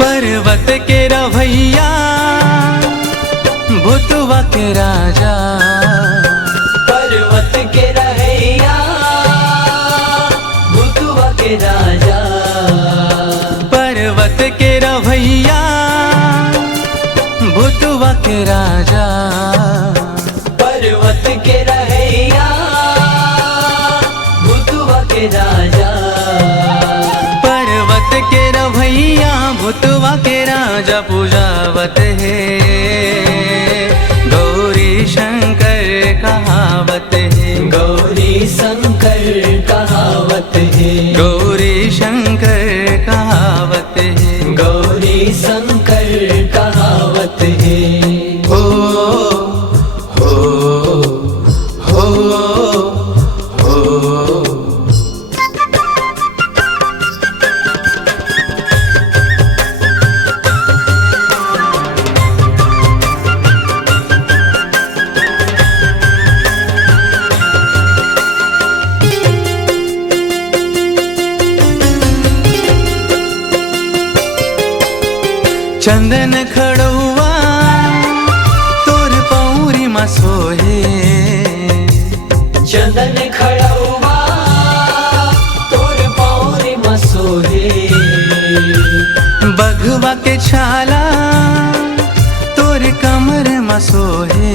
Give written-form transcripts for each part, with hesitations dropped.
पर्वत के रवैया भूतवा के राजा, पर्वत के रवैया भूतवा के राजा, पर्वत के रवैया भूतवा के राजा, पर्वत के रवैया भूतवा के राजा, पर्वत के रवैया भूतवा के राजा पूजावत है गौरी शंकर कहावत है, गौरी शंकर कहावत है, गौरी शंकर कहावत है, गौरी शंकर कहावत है। हो हो हो हो। चंदन खड़ुआ तोर पौरी में सोहे, चंदन खड़ुआ तोर पौरी में सोहे, बघवा के छाला तोर कमर में सोहे,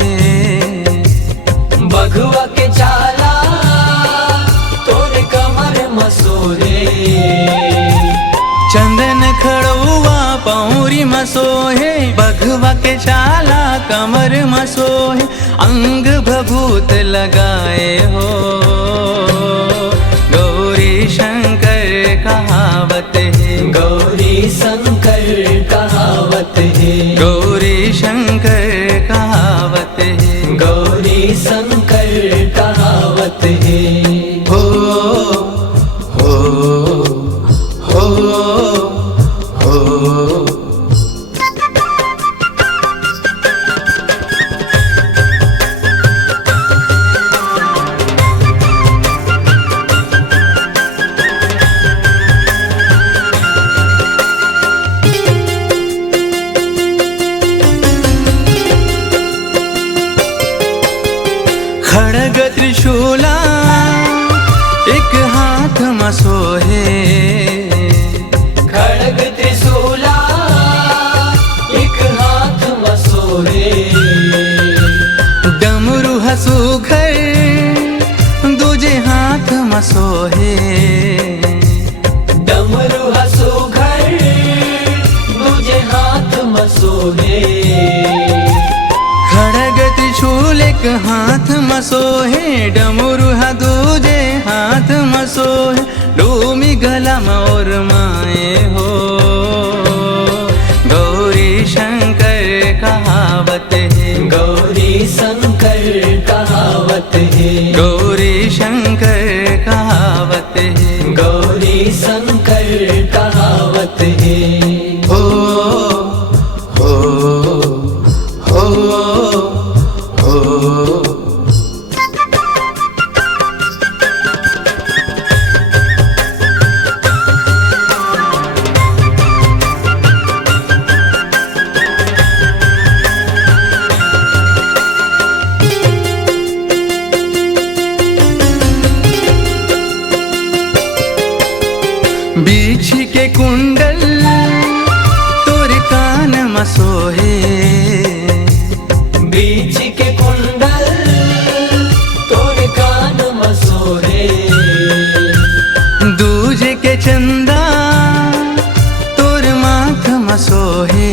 बघुआ के चाला तोर कमर में सोहे, चंदन खड़ुआ पौरी में सोहे, बघवा के छाला कमर में सोहे, अंग भभूत लगाए हो गौरी शंकर कहावत है, गौरी शंकर कहावत है, गौरी शंकर कहावत है, गौरी शंकर कहावत है। हो हो हो हो। खड़ग त्रिशूला एक हाथ में सोहे, खड़ग त्रिशूला एक हाथ में सोहे, डमरू हसूखर दूजे हाथ में सोहे, डमरू हसूखर दूजे हाथ में सोहे, खड़ग त्रिशूल एक हाथ में सोहे, डमरू दूजे हाथ में सोहे, डूमी गला में और माए हो गौरी शंकर कहावत है, गौरी शंकर कहावत है, गौरी शंकर कहावत है, गौरी शंकर कहावत है। हो हो हो हो। बीच के कुंडल तोर कान में सोहे, बीच के कुंडल तोर कान में सोहे, दूजे के चंदा तोर माथ में सोहे,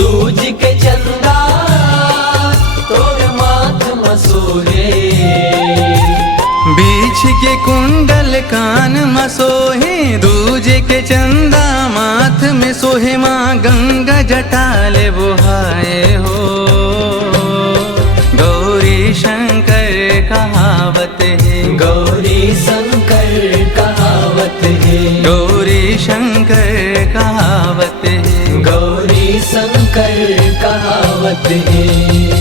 दूज के चंदा तोर माथ में सोहे, बीच के कुंडल कान में सोहे दूजे के चंदा माथ में सोहे माँ गंगा जटाले बुहाए हो। गौरी शंकर कहावत है, गौरी शंकर कहावत है, गौरी शंकर कहावत है, गौरी शंकर कहावत है।